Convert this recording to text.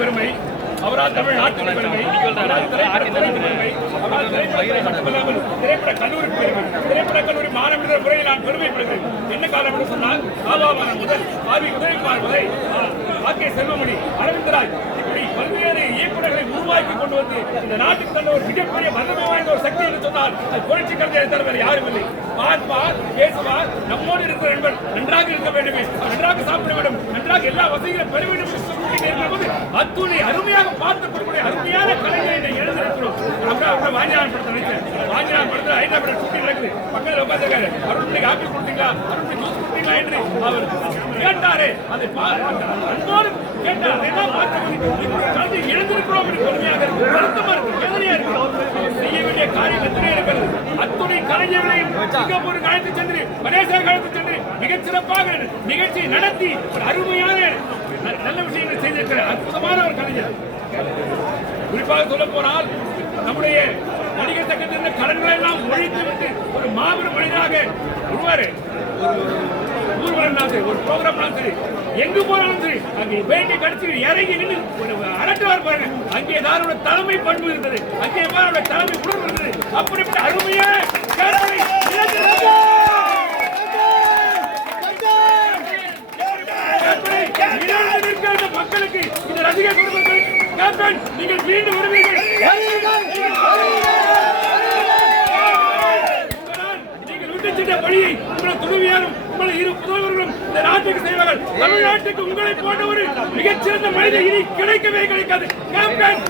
பெருமை அவரால் தமிழ்நாட்டுக்கு பெருமை பெருமை மட்டுமல்லாமல் திரைப்பட கல்லூரி பெருமை. திரைப்பட கல்லூரி மாணவர்கள் முறையில் நான் பெருமைப்படுகிறேன். என்ன காலம் என்று சொன்னால் ஆபாவான முதல் ஆவி உதயகுமார் முதல் ஆகே செல்வமணி அரவிந்தராஜ் இப்படி பல்வேறு இயக்குநர்களை உருவாக்கி கொண்டு வந்து இந்த நாட்டுக்கு தந்த ஒரு மிகப்பெரிய வல்லமை வாய்ந்த ஒரு சக்தி என்று சொன்னால் அது புரட்சி கவிதை தவிர வேறு யாரும் இல்லை. பார்ப்பார் பேசுவார் நம்மோடு இருக்கிற நண்பர் நன்றாக இருக்க வேண்டுமே நன்றாக சாப்பிட வேண்டும் நன்றாக எல்லா வசதிகளும் பெற வேண்டும் என்று அத்துணை அருமையாக பார்த்து கொடுக்கக்கூடிய அருமையான கலைஞரை எழுந்திருக்கிறோம். அப்புறம் அப்புறம் வாஞ்சிநாதன் படத்தை நினைச்சேன் வாஞ்சிநாதன் படத்தில் ஹைதராபாத் சுற்றி நடக்குது. பக்கத்தில் உட்காந்துருக்காரு அருண்மணிக்கு ஆப்பிள் கொடுத்தீங்களா? அருண்மணி ஜூஸ் கொடுத்தீங்களா என்று அவர் கேட்டாரு. அதை அன்போடு கேட்டார். அதையெல்லாம் பார்த்து கலந்து எழுந்திருக்கிறோம் என்று பெருமையாக இருக்கு வருத்தமா இருக்கு வேதனையா இருக்கு செய்ய வேண்டிய காரியம் எத்தனை இருக்கிறது. அத்துணை கலைஞர்களையும் சிங்கப்பூருக்கு அழைத்து சென்று மலேசியா அழைத்து சென்று மிகச் சிறப்பாக நிகழ்ச்சியை நடத்தி ஒரு அருமையான அற்புதமான குறிப்பாக சொல்ல போனால் நம்முடைய நடிகர் சங்கத்தின் கடன்களை எல்லாம் ஒழித்து விட்டு ஒரு மாபெரும் மனிதனாக வருவாரு ஒரு ஊர்வலம் சரி ஒரு ப்ரோக்ராம் சரி எங்கு போனாலும் சரி அங்கே வேண்டி கடிச்சு இறங்கி நின்று ஒரு அரட்டுவார் பாருங்க அங்கே தான் அவருடைய தலைமை பண்பு இருந்தது அங்கே தான் அவருடைய தலைமை உணர்வு இருந்தது அப்படிப்பட்ட அருமையான மக்களுக்கு இந்த ரசிகர் குடும்பங்களுக்கு கேப்டன் நீங்கள் மீண்டும் வருவீர்கள். நீங்கள் விட்டு சென்ற பணியை உங்கள் துணைவியாரும் உங்கள் இரு புதல்வர்களும் இந்த நாட்டுக்கு செய்வார்கள். தமிழ்நாட்டுக்கு உங்களை போன்ற ஒரு மிகச்சிறந்த மனிதர் இனி கிடைக்கவே கிடைக்காது. கேப்டன்